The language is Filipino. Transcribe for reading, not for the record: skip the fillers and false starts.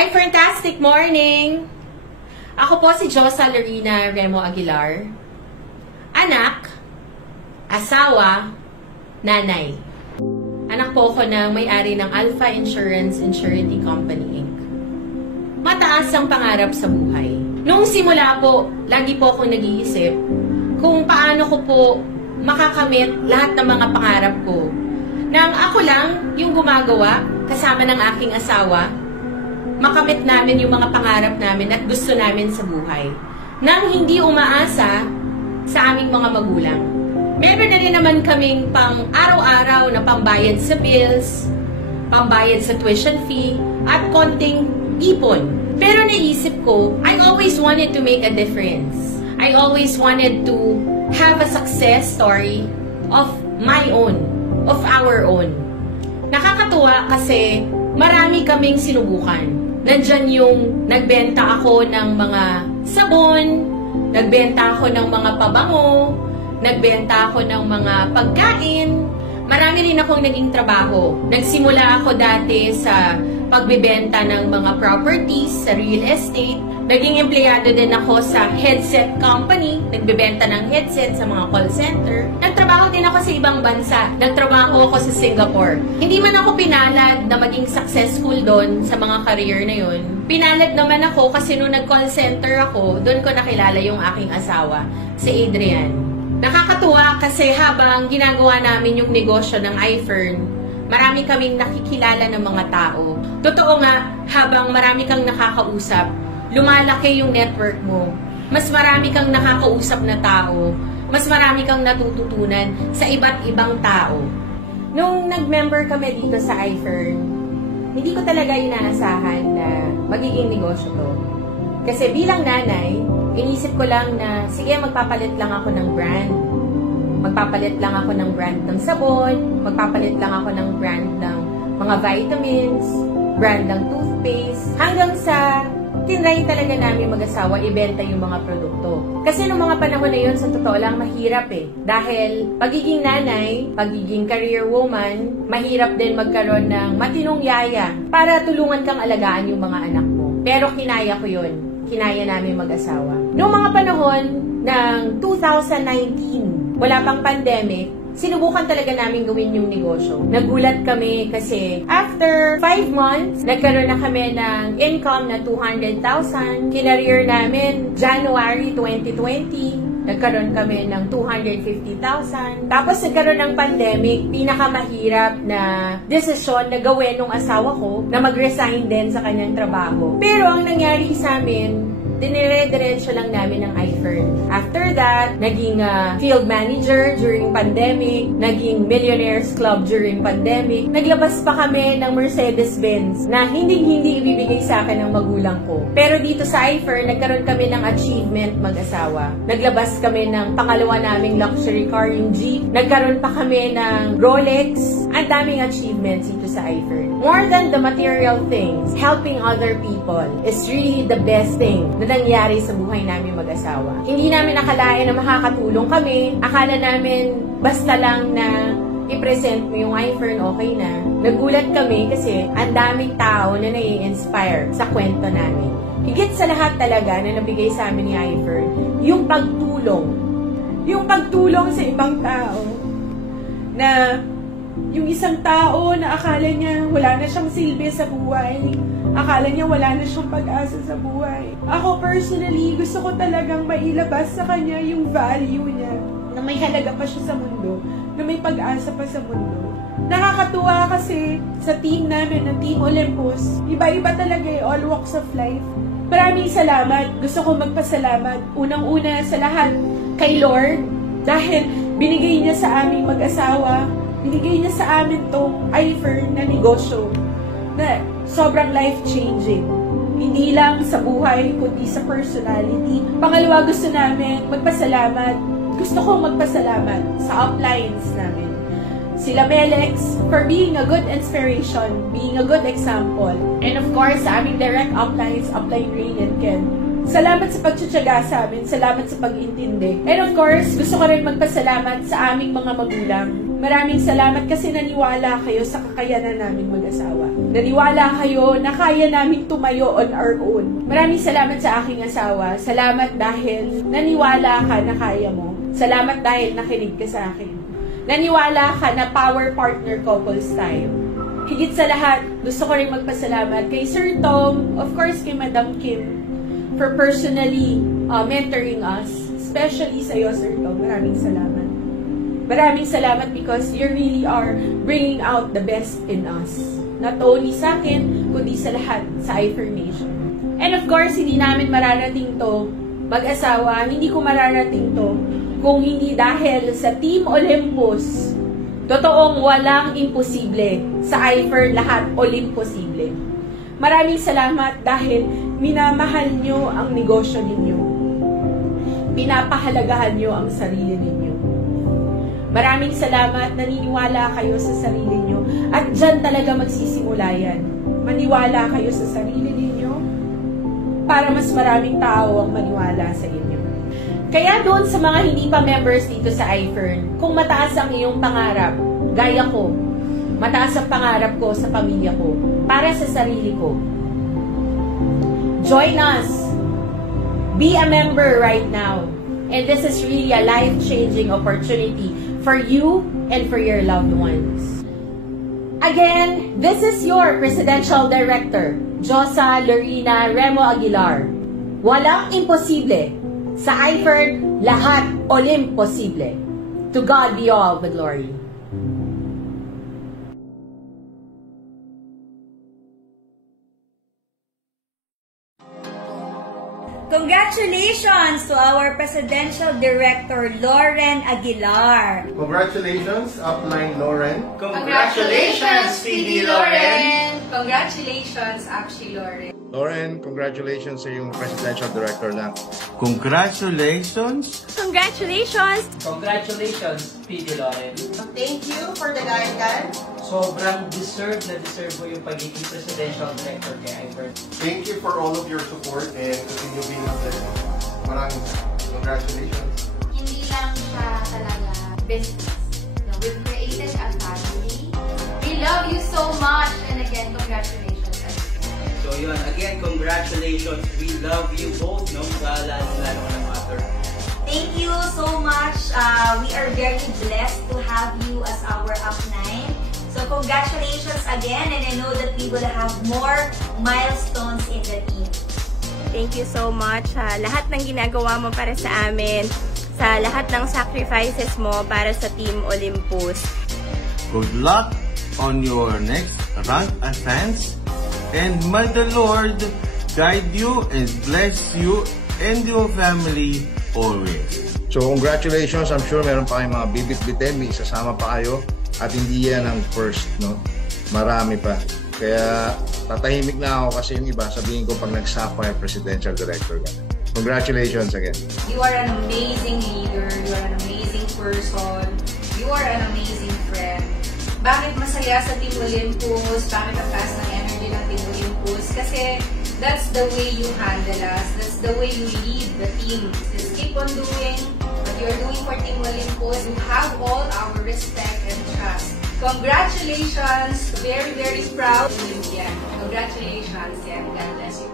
Hi, fantastic morning! Ako po si Josa Lorena Remo Aguilar. Anak, asawa, nanay. Anak po ako ng may-ari ng Alpha Insurance and Surety Company, Inc. Mataas ang pangarap sa buhay. Noong simula po, lagi po akong nag-iisip kung paano ko po makakamit lahat ng mga pangarap ko. Nang ako lang yung gumagawa kasama ng aking asawa, makamit namin yung mga pangarap namin at gusto namin sa buhay. Nang hindi umaasa sa aming mga magulang. Meron na rin naman kaming pang araw-araw na pambayad sa bills, pambayad sa tuition fee, at konting ipon. Pero naisip ko, I always wanted to make a difference. I always wanted to have a success story of my own, of our own. Nakakatuwa kasi marami kaming sinubukan. Nandyan yung nagbenta ako ng mga sabon, nagbenta ako ng mga pabango, nagbenta ako ng mga pagkain. Marami rin akong naging trabaho. Nagsimula ako dati sa pagbebenta ng mga properties sa real estate. Naging empleyado din ako sa headset company. Nagbebenta ng headset sa mga call center. Nagtrabaho din ako sa ibang bansa. Nagtrabaho ako sa Singapore. Hindi man ako pinalad na maging successful doon sa mga career na yun. Pinalad naman ako kasi nung nag-call center ako, doon ko nakilala yung aking asawa, si Adrian. Nakakatuwa kasi habang ginagawa namin yung negosyo ng iFern, marami kaming nakikilala ng mga tao. Totoo nga, habang marami kang nakakausap, lumalaki yung network mo. Mas marami kang nakakausap na tao. Mas marami kang natututunan sa iba't ibang tao. Nung nag-member kami dito sa iFern, hindi ko talaga inaasahan na magiging negosyo to. Kasi bilang nanay, inisip ko lang na, sige, magpapalit lang ako ng brand. Magpapalit lang ako ng brand ng sabon, magpapalit lang ako ng brand ng mga vitamins, brand ng toothpaste, hanggang sa tinry talaga namin mag-asawa, ibenta yung mga produkto. Kasi nung mga panahon na yun, sa totoo lang, mahirap eh. Dahil pagiging nanay, pagiging career woman, mahirap din magkaroon ng matinong yaya para tulungan kang alagaan yung mga anak mo. Pero kinaya ko yun. Kinaya namin mag-asawa. Noong mga panahon ng 2019, wala pang pandemic, sinubukan talaga namin gawin yung negosyo. Nagulat kami kasi after 5 months, nagkaroon na kami ng income na 200,000. Kinarier namin January 2020. Nagkaroon kami ng 250,000. Tapos nagkaroon ng pandemic, pinakamahirap na desisyon na gawin ng asawa ko na mag-resign din sa kanyang trabaho. Pero ang nangyari sa amin, dinire-diretso lang namin ng iFern. After that, naging field manager during pandemic, naging Millionaires Club during pandemic. Naglabas pa kami ng Mercedes-Benz na hindi ibibigay sa akin ng magulang ko. Pero dito sa iFern, nagkaroon kami ng achievement mag-asawa. Naglabas kami ng pangalawa naming luxury car, yung Jeep. Nagkaroon pa kami ng Rolex. Ang daming achievements dito sa iFern. More than the material things, helping other people is really the best thing na nangyari sa buhay namin mag-asawa. Hindi namin nakalain na makakatulong kami. Akala namin basta lang na i-present mo yung iFern, okay na. Nagulat kami kasi ang daming tao na nai-inspire sa kwento namin. Higit sa lahat talaga na nabigay sa amin ni iFern, yung pagtulong. Yung pagtulong sa ibang tao. Na yung isang tao na akala niya wala na siyang silbi sa buhay. Akala niya wala na siyang pag-asa sa buhay. Ako personally, gusto ko talagang mailabas sa kanya yung value niya. Na may halaga pa siya sa mundo. Na may pag-asa pa sa mundo. Nakakatuwa kasi sa team namin, ng Team Olympus, iba-iba talaga all walks of life. Maraming salamat. Gusto ko magpasalamat. Unang-una sa lahat kay Lord. Dahil binigay niya sa aming mag-asawa. Binigay niya sa amin tong iFern na negosyo. Na sobrang life-changing. Hindi lang sa buhay, kundi sa personality. Pangalawa, gusto namin magpasalamat. Gusto kong magpasalamat sa uplines namin. Sila Melex for being a good inspiration, being a good example. And of course, sa aming direct uplines, Upline Rain and Ken. Salamat sa pagtsatsaga sa amin. Salamat sa pag-intindi. And of course, gusto ko rin magpasalamat sa aming mga magulang Maraming salamat kasi naniwala kayo sa kakayanan namin mag-asawa. Naniwala kayo na kaya namin tumayo on our own. Maraming salamat sa aking asawa. Salamat dahil naniwala ka na kaya mo. Salamat dahil nakinig ka sa akin. Naniwala ka na power partner couples tayo. Higit sa lahat, gusto ko rin magpasalamat kay Sir Tom, of course kay Madam Kim, for personally mentoring us. Especially sa iyo, Sir Tom. Maraming salamat. Maraming salamat because you really are bringing out the best in us. Not only sa akin, kundi sa lahat, sa iFormation. And of course, hindi namin mararating to mag-asawa, hindi ko mararating to kung hindi dahil sa Team Olympus. Totoong walang imposible. Sa iFor, lahat Olymposible. Maraming salamat dahil minamahal nyo ang negosyo ninyo. Pinapahalagahan nyo ang sarili ninyo. Maraming salamat, naniniwala kayo sa sarili nyo. At dyan talaga magsisimula yan. Maniwala kayo sa sarili ninyo para mas maraming tao ang maniwala sa inyo. Kaya doon sa mga hindi pa members dito sa iFern, kung mataas ang iyong pangarap, gaya ko, mataas ang pangarap ko sa pamilya ko, para sa sarili ko, join us. Be a member right now. And this is really a life-changing opportunity for you and for your loved ones. Again, this is your Presidential Director, Josa Lorena Remo Aguilar. Walang imposible. Sa iFern, lahat Olymposible. To God be all the glory. Congratulations to our Presidential Director, Loren Aguilar. Congratulations, Upline Loren. Congratulations, PD Loren. Congratulations, Apshi Loren. Loren, congratulations sa iyong Presidential Director na. Congratulations! Congratulations! Congratulations, PD Loren. Thank you for the guidance. Sobrang deserve mo yung pagiging Presidential Director kay iFormation. Thank you for all of your support and continue being a blessing. Maraming congratulations. Hindi lang siya talaga business. No, we've created a family. We love you so much. And again, congratulations. So yun, again, congratulations. We love you both, no? Lalo ng mother. Thank you so much. We are very blessed to have you as our upline. So congratulations again, and I know that we will have more milestones in the team. Thank you so much. Lahat ng ginagawa mo para sa amin, sa lahat ng sacrifices mo para sa Team Olympus. Good luck on your next rank ascents, and may the Lord guide you and bless you and your family always. So congratulations, I'm sure meron pa kayong mga bibit-bitin, may isasama pa kayo. At hindi yan ang first, no? Marami pa. Kaya tatahimik na ako kasi yung iba, sabihin ko pag nag-Sapphire Presidential Director ka. Congratulations again. You are an amazing leader. You are an amazing person. You are an amazing friend. Bakit masaya sa Team Olympus? Bakit ang taas ng energy ng Team Olympus? Kasi that's the way you handle us. That's the way you lead the team. Just keep on doing what you're doing for Team Olympus. You have all our respect and trust. Congratulations! Very, very proud Olympian. Congratulations and God bless you.